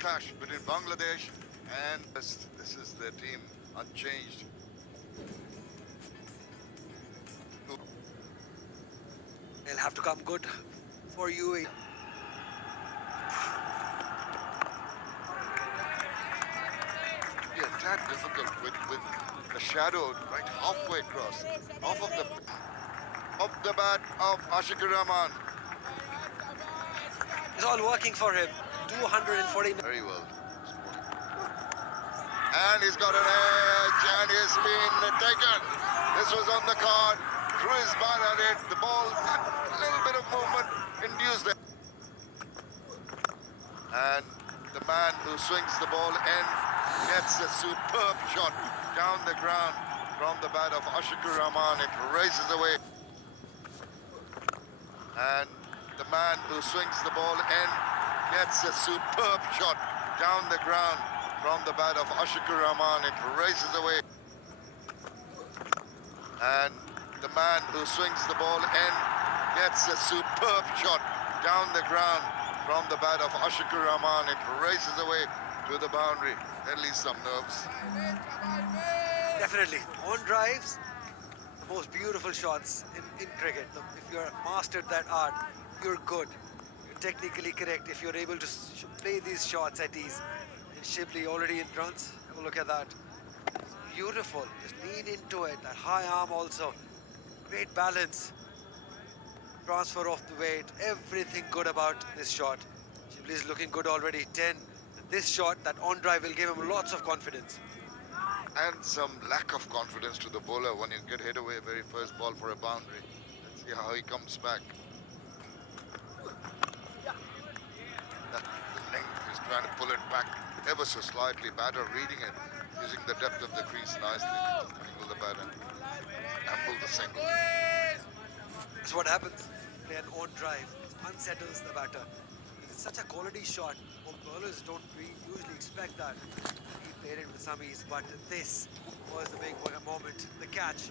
clash between Bangladesh and this is their team unchanged. They'll have to come good for UAE. Yeah, that difficult with the shadow right halfway across, off the bat of Ashikur Rahman. It's all working for him. 249. Very well. And he's got an edge and he's been taken. This was on the card. Threw his bat at it. The ball, a little bit of movement induced it. And the man who swings the ball in gets a superb shot down the ground from the bat of Ashikur Rahman. It races away. And the man who swings the ball in gets a superb shot down the ground from the bat of Ashikur Rahman. It races away. And the man who swings the ball in gets a superb shot down the ground from the bat of Ashikur Rahman. It races away to the boundary. At least some nerves. Definitely. On drives, the most beautiful shots in cricket. If you're mastered that art, you're good. You're technically correct if you're able to play these shots at ease. And Shibli already in runs. Have a look at that. Beautiful. Just lean into it. That high arm also. Great balance. Transfer off the weight. Everything good about this shot. Shibli is looking good already. 10. This shot, that on drive, will give him lots of confidence. And some lack of confidence to the bowler when you get hit away very first ball for a boundary. Let's see how he comes back. The length is trying to pull it back ever so slightly. Batter reading it, using the depth of the crease nicely. Just angle the bat and amble the single. That's what happens. Play an on drive. It unsettles the batter. It's such a quality shot. Bowlers don't usually expect that. He played it with some ease, but this was the big moment. The catch.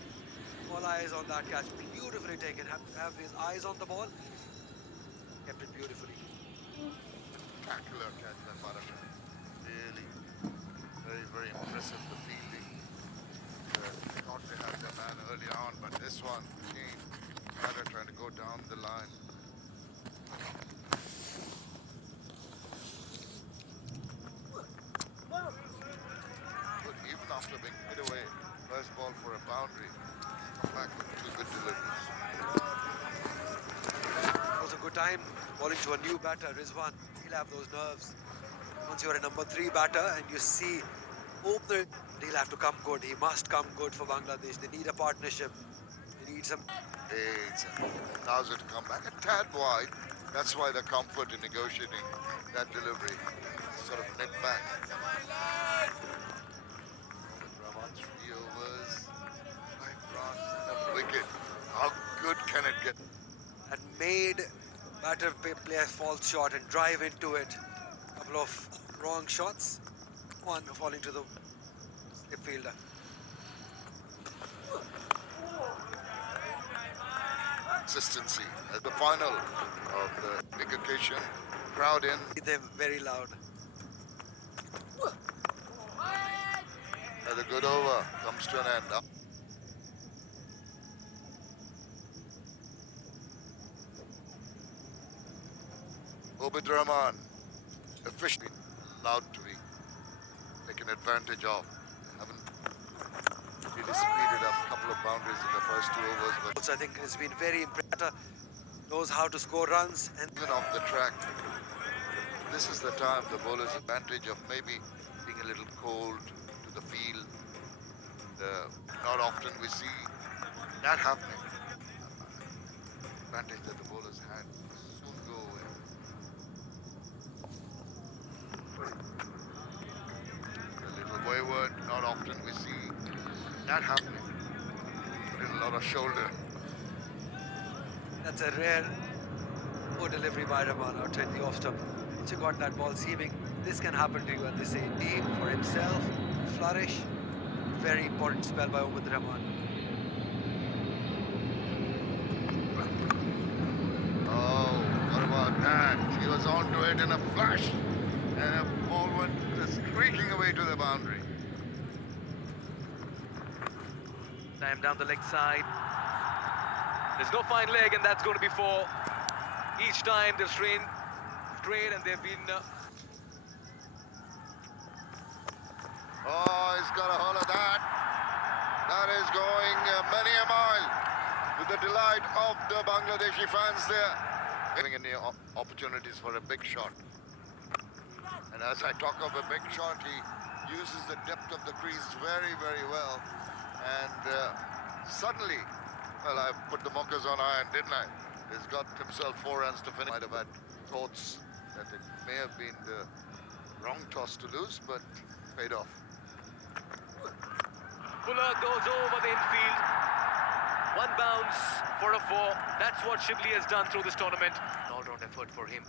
All eyes on that catch. Beautifully taken. Have his eyes on the ball. Kept it beautifully. Spectacular catch by Bharat. Really very, very impressive, the fielding. Thought they had their man earlier on, but this one, again, Batter trying to go down the line. But even after being hit away, first ball for a boundary, come back with two good deliveries. It was a good time bowling to a new batter, Rizwan. He'll have those nerves. Once you're a number 3 batter and you see opener, he'll have to come good. He must come good for Bangladesh. They need a partnership. They need some. It's allows it to come back a tad wide. That's why the comfort in negotiating that delivery. Sort of net back. Rahman, 3 overs, 5 runs, and a wicket. How good can it get? And made batter play a false shot and drive into it. Couple of wrong shots. One falling to the slip fielder. Consistency at the final of the big occasion. Crowd in. Them very loud. And the good over comes to an end. Obid Rahman officially allowed to be taken advantage of. Haven't really speeded up a couple of boundaries in the first 2 overs, but Also, I think has been very impressive. Knows how to score runs and even off the track, this is the time the bowler's advantage of maybe being a little cold to the field. Not often we see that happening. Advantage that the bowlers had soon go away. A little wayward, not often we see that happening. Put in a lot of shoulder. that's a rare poor delivery by Rahman out in the off stump. Once you got that ball seaming, this can happen to you, and they say deep for himself, flourish. Very important spell by Obid Rahman. Oh, what about that? He was onto it in a flash. And a ball went squeaking away to the boundary. Time down the leg side. There's no fine leg, and that's going to be four. Each time they've strained straight, and they've been. Oh, he's got a hold of that. That is going many a mile to the delight of the Bangladeshi fans there. Giving any opportunities for a big shot. And as I talk of a big shot, he uses the depth of the crease very, very well. And suddenly, well, I put the mockers on iron, didn't I? He's got himself 4 runs to finish. Might have had thoughts that it may have been the wrong toss to lose, but paid off. Fuller goes over the infield. One bounce for a four. That's what Shibli has done through this tournament. All-round effort for him.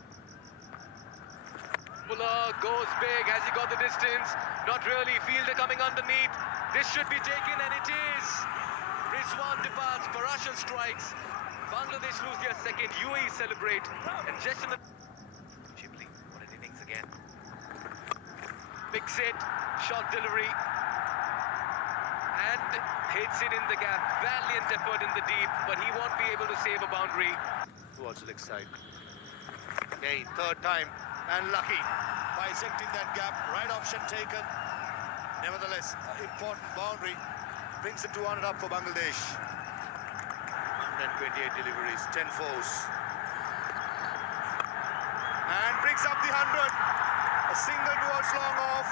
Fuller goes big. Has he got the distance? Not really. Fielder coming underneath. This should be taken, and it is. Rizwan departs. Parashar strikes. Bangladesh lose their second. UAE celebrate. And just in the... Shibli, what an innings again. Picks it. Shot delivery. And hits it in the gap. Valiant effort in the deep, but he won't be able to save a boundary. Towards the leg side. Okay, third time and lucky. Bisecting that gap, right option taken. Nevertheless, important boundary. Brings the 200 up for Bangladesh. 128 deliveries, 10 fours. And brings up the 100. A single towards long off.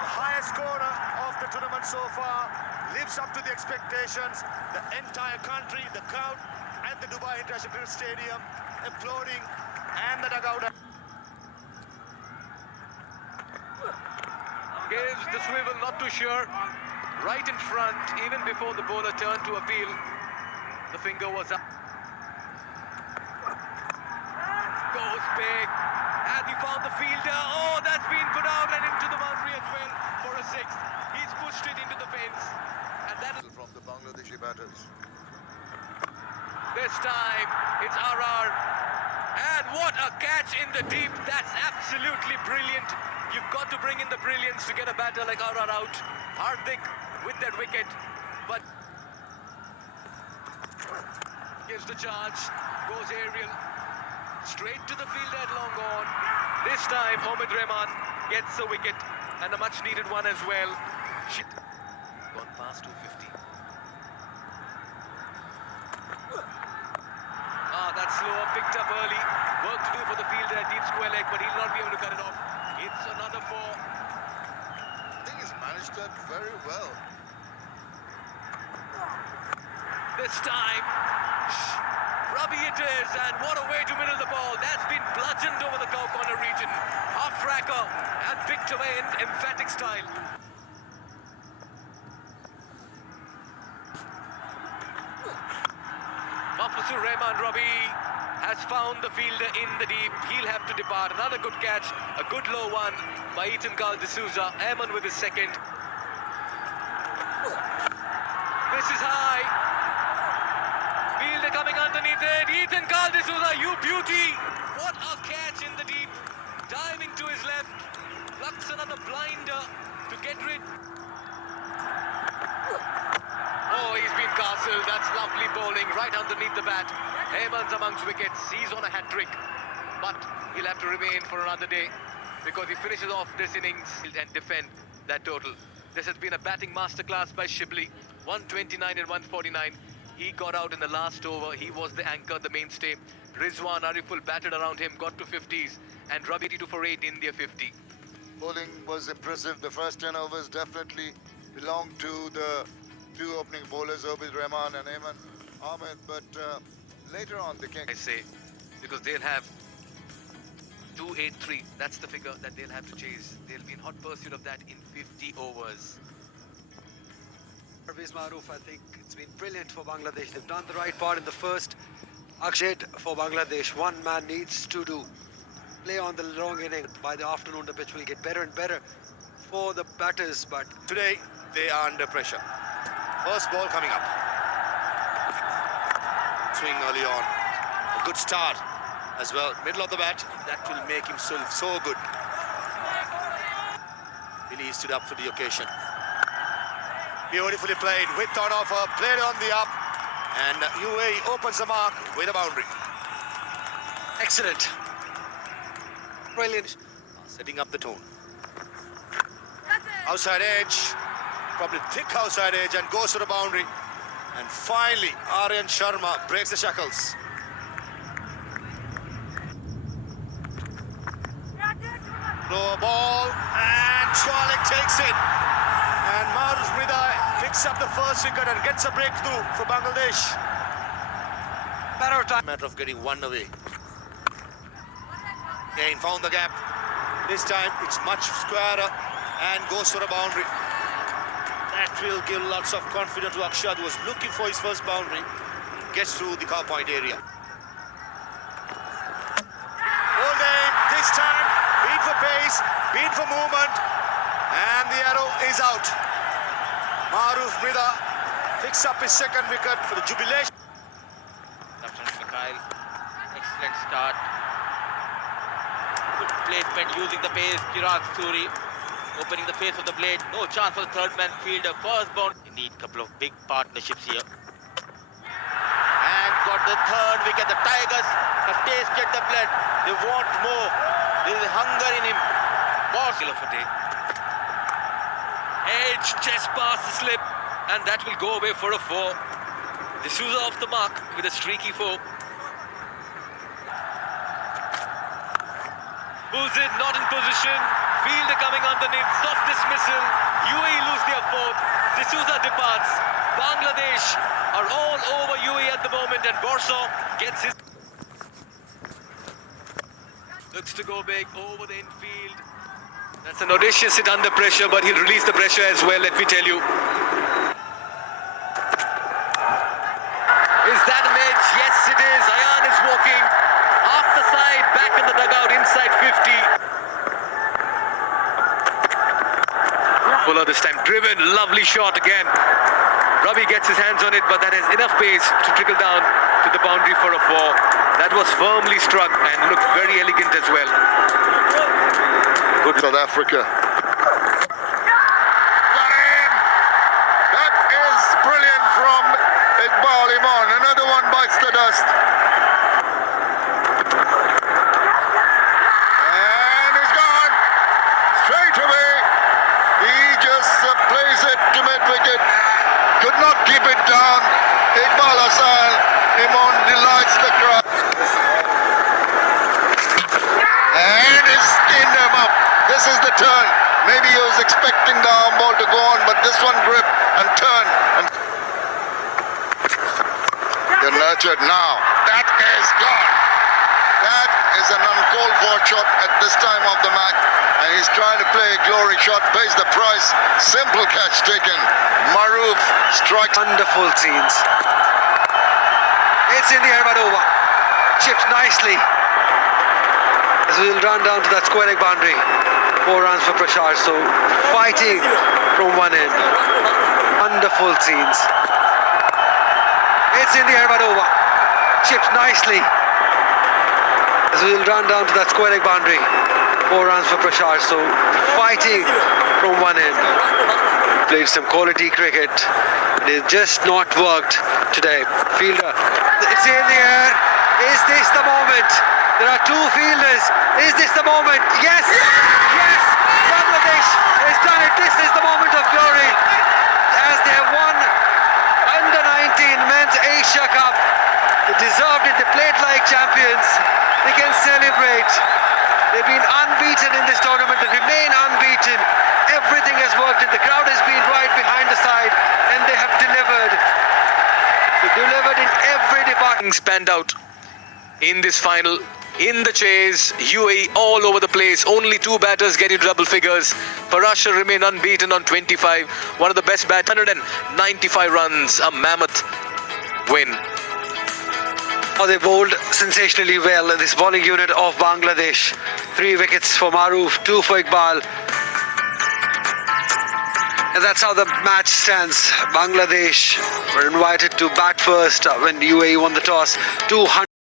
The highest scorer of the tournament so far. Lives up to the expectations. The entire country, the crowd at the Dubai International Stadium applauding, and the dugout. Gives the swivel, not too sure. Right in front, even before the bowler turned to appeal. The finger was up. Goes big. And he found the fielder. Oh, that's been put out and into the boundary as well for a sixth. He's pushed it into the fence. And that is From the Bangladeshi batters. this time. It's RR. And what a catch in the deep. That's absolutely brilliant. You've got to bring in the brilliance to get a batter like RR out. Hardik with that wicket. But gives the charge. Goes aerial. Straight to the fielder at long on. This time, Mohammad Rahman gets the wicket. And a much needed one as well. Shit. Gone past 250. That's slower, picked up early. Work to do for the fielder at deep square leg, but he'll not be able to cut it off. It's another four. I think he's managed that very well. This time, Rabi it is, and what a way to middle the ball. That's been bludgeoned over the cow corner region. Half tracker and picked away in emphatic style. Mahfuzur Rahman Rabi has found the fielder in the deep. He'll have to depart. Another good catch, a good low one by Ethan Carl D'Souza. Eamon with his second. This is high. Fielder coming underneath it. Ethan Carl D'Souza, you beauty. What a catch in the deep. Diving to his left. Plucks another blinder to get rid. Oh, he's been castled. That's lovely bowling right underneath the bat. Eamon's amongst wickets. He's on a hat-trick. But he'll have to remain for another day because he finishes off this innings and defend that total. This has been a batting masterclass by Shibli. 129 and 149. He got out in the last over. He was the anchor, the mainstay. Rizwan Ariful batted around him, got to 50s. And Rabi 82 for 8 in their 50. Bowling was impressive. The first 10 overs definitely belonged to the two opening bowlers, Obid Rahman and Eamonn Ahmed, but later on they came. I say, because they'll have 283. That's the figure that they'll have to chase. They'll be in hot pursuit of that in 50 overs. Parvez Maroof, I think it's been brilliant for Bangladesh. They've done the right part in the first. Akshay for Bangladesh, one man needs to do. Play on the long inning. By the afternoon, the pitch will get better and better for the batters, but Today, they are under pressure. First ball coming up. Swing early on. A good start as well. Middle of the bat. That will make him so good. Really stood up for the occasion. Beautifully played, width on offer, played on the up, and UAE opens the mark with a boundary. Excellent. Brilliant. Setting up the tone. Outside edge, probably thick outside edge, and goes to the boundary. And finally, Aryan Sharma breaks the shackles. Low ball, and Chwalik takes it. And Maruf Mridai picks up the first wicket and gets a breakthrough for Bangladesh. Matter of getting one away. Again, found the gap. This time it's much squarer and goes for a boundary. That will give lots of confidence to Akshad, who was looking for his first boundary. Gets through the car point area. Holding this time, beat for pace, beat for movement, and the arrow is out. Maruf Mridai picks up his second wicket for the jubilation. Lieutenant Mikhail, excellent start. Good placement using the pace. Chirag Suri opening the face of the blade. No chance for the third man fielder. First bound. You need a couple of big partnerships here. And got the third wicket. The Tigers have tasted the blood. They want more. There is hunger in him. Killer for day. Edge just past the slip, and that will go away for a 4. D'Souza off the mark with a streaky 4. Pulls it, not in position. Fielder coming underneath. Soft dismissal. UAE lose their 4th. D'Souza departs. Bangladesh are all over UAE at the moment, and Borshaw gets his. Looks to go big over the infield. That's an audacious hit under pressure, but he'll release the pressure as well, let me tell you. Is that an edge? Yes, it is. Ayan is walking off the side, back in the dugout, inside 50. Fuller this time driven, lovely shot again. Ravi gets his hands on it, but that has enough pace to trickle down to the boundary for a 4. That was firmly struck and looked very elegant as well. Good South Africa. Got him! That is brilliant from Iqbal Iman. Another one bites the dust. And he's gone. Straight away. He just plays it to mid-wicket. Could not keep it down. Iqbal Hassan Iman delights the crowd. And he's skinned him up. This is the turn. Maybe he was expecting the arm ball to go on, but this one grip and turn. And they're nurtured now. That is gone. That is an uncalled for shot at this time of the match. And he's trying to play a glory shot, pays the price. Simple catch taken. Maruf strikes. Wonderful scenes. It's in the air, but over. Chipped nicely. As we'll run down to that square leg boundary. 4 runs for Prashar, so fighting from one end. Wonderful scenes. It's in the air, but over. Chipped nicely. As we'll run down to that square leg boundary. 4 runs for Prashar, so fighting from one end. Played some quality cricket. It just not worked today. Fielder, it's in the air. Is this the moment? There are 2 fielders. Is this the moment? Yes! Yes! Bangladesh has done it. This is the moment of glory as they have won under 19 Men's Asia Cup. They deserved it. They played like champions. They can celebrate. They've been unbeaten in this tournament and remain unbeaten. Everything has worked and the crowd has been right behind the side and they have delivered. They delivered in every department. Spanned out in this final. In the chase, UAE all over the place. Only 2 batters get into double figures. Parashar remain unbeaten on 25. One of the best bats, 195 runs. A mammoth win. Oh, they bowled sensationally well. This bowling unit of Bangladesh. 3 wickets for Maruf, 2 for Iqbal. And that's how the match stands. Bangladesh were invited to bat first when UAE won the toss. 200.